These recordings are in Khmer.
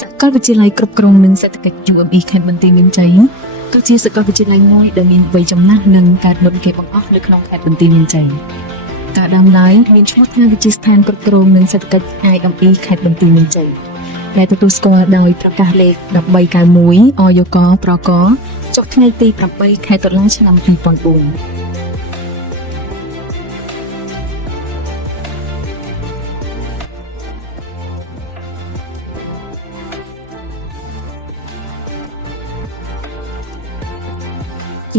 សកលវិទ្យាល័យគ្រប់គ្រងនិងសេដ្ឋកិច្ច UME ខេត្តបន្ទាយមានជ័យគឺជាសកលវិទ្យាល័យមួយដែលមានវ័យចំណាស់និងកើតមុនគេបង្អស់នៅក្នុងខេត្តបន្ទាយមានជ័យការដើមឡើយមានឈ្មោះថាវិទ្យាស្ថានគ្រប់គ្រងនិងសេដ្ឋកិច្ច IME ខេត្តបន្ទាយមានជ័យដែលទទួលស្គាល់ដោយប្រកាសលេខ1391 អយក ត្រក ចុះថ្ងៃទី8 ខែតុលាឆ្នាំ2004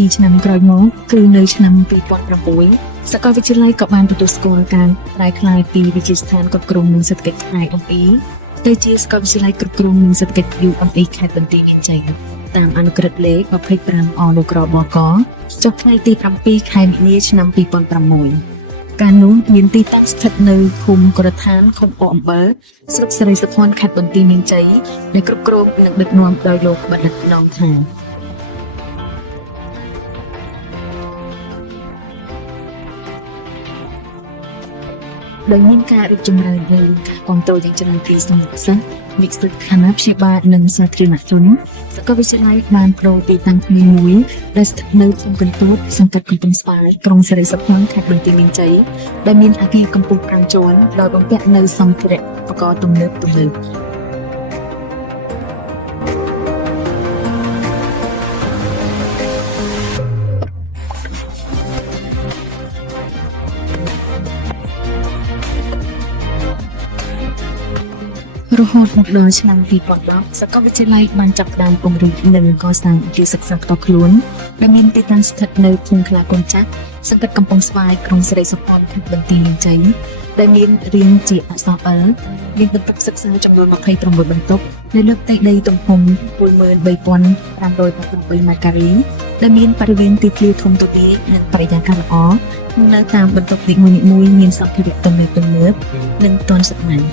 ពីឆ្នាំក្រោយមកគឺនៅឆ្នាំ2006សកលវិទ្យាល័យក៏បានទទួលស្គាល់ការប្រែក្លាយពីវិទ្យាស្ថានគ្រប់គ្រងនិងសេដ្ឋកិច្ច IME ទៅជាសកលវិទ្យាល័យគ្រប់គ្រងនិងសេដ្ឋកិច្ច UME ខេត្តបន្ទាយមានជ័យតាមអនុក្រឹត្យលេខ25 អលោក បក ចុះថ្ងៃទី7 ខែមីនាឆ្នាំ2006ការនោះមានទីតាំងស្ថិតនៅភូមិកុរឋានឃុំអូអំបិលស្រុកសិរីសភ័ណ្ឌខេត្តបន្ទាយមានជ័យដែលគ្រប់គ្រងនិងដឹកនាំដោយលោកបណ្ឌិតណងថាដោយមានការរីកចម្រើនលើគ្រប់គ្រងយ៉ាងច្រើនពីសំណាក់សិស្សនិស្សិតអាណាព្យាបាលនិងសាធារណជនសាកលវិទ្យាល័យបានប្រូទីតាំងថ្មីមួយដែលស្ថិតនៅក្នុងកន្ទប់សង្កាត់កំពង់ស្វាយក្រុងសិរីសភ័ណ្ឌខេត្តបន្ទាយមានជ័យដែលមានអគារកម្ពស់5ជាន់ដោយបំពាក់នៅសម្ភារៈឧបករណ៍ទំនើបរហូតមកដល់ឆ្នាំ2010សកលវិទ្យាល័យបានចាប់ផ្ដើមពង្រីកនិងកសាងអគារសិក្សាផ្ទាល់ខ្លួនដែលមានទីតាំងស្ថិតនៅភូមិខ្លាកូនចាស់សង្កាត់កំពង់ស្វាយក្រុងសិរីសភ័ណ្ឌខេត្តបន្ទាយមានជ័យដែលមានរាងជាអក្សរ L មានបន្ទប់សិក្សាចំនួន26បន្ទប់នៅលើផ្ទៃដីទំហំ 13588 ម៉ែត្រការ៉េដែលមានបរិវេណទីធ្លាធំទូលាយនិងបរិយាកាសល្អនៅតាមបន្ទប់នីមួយៗមានសម្ភារៈទំនើបនិងទាន់សម័យ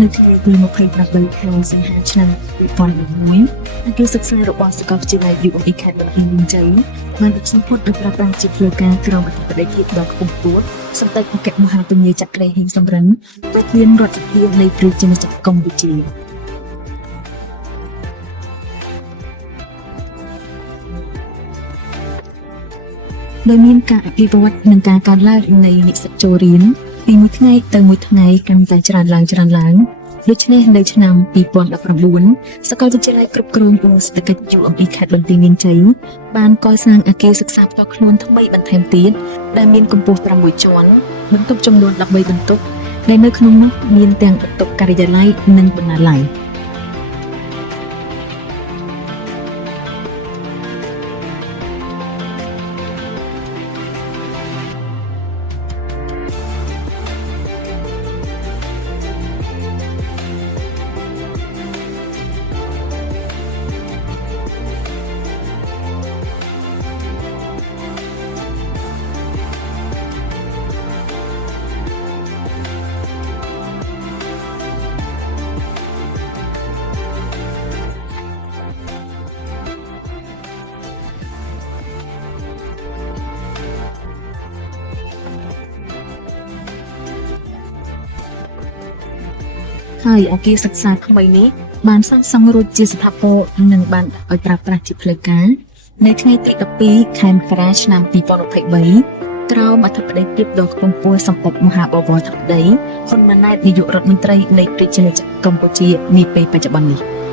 នៅថ្ងៃទី28 ខែសីហាឆ្នាំ2011អគារសិក្សារបស់សាកលវិទ្យាល័យ UME ខេត្តបន្ទាយមានជ័យបានដឹកសម្ពោធដោយប្រើប្រាស់ជាផ្លូវការក្រមអធិបតីភាពដ៏ខ្ពង់ខ្ពស់សម្ដេចអគ្គមហាពញាចក្រហេងសំរិនប្រធានរដ្ឋសភានៃប្រជាណាចក្រកម្ពុជាដោយមានការអភិវឌ្ឍនិងការកើនឡើងនៃនិស្សិតចូលរៀនពីមួយថ្ងៃទៅមួយថ្ងៃកាន់តែច្រើនឡើងដូច្នេះនៅឆ្នាំ2019សាកលវិទ្យាល័យគ្រប់គ្រងនិងសេដ្ឋកិច្ច UME ខេត្តបន្ទាយមានជ័យបានកសាងអគារសិក្សាផ្ទាល់ខ្លួនថ្មីបន្ថែមទៀតដែលមានកម្ពស់6ជាន់បន្ទប់ចំនួន13បន្ទប់ដែលនៅក្នុងនោះមានទាំងបន្ទប់ការិយាល័យនិងបណ្ណាល័យហើយអគារសិក្សាថ្មីនេះបានសាងសង់រួចជាស្ថាពរនិងបានឲ្យប្រើប្រាស់ជាផ្លូវការនៅថ្ងៃទី12 ខែមករាឆ្នាំ2023ក្រោមអធិបតីភាពដ៏ខ្ពង់ខ្ពស់សម្ដេចមហាបវរធិបតីហ៊ុនម៉ាណែតនាយករដ្ឋមន្ត្រីនៃប្រជាណាចក្រកម្ពុជានាពេលបច្ចុប្បន្ននេះ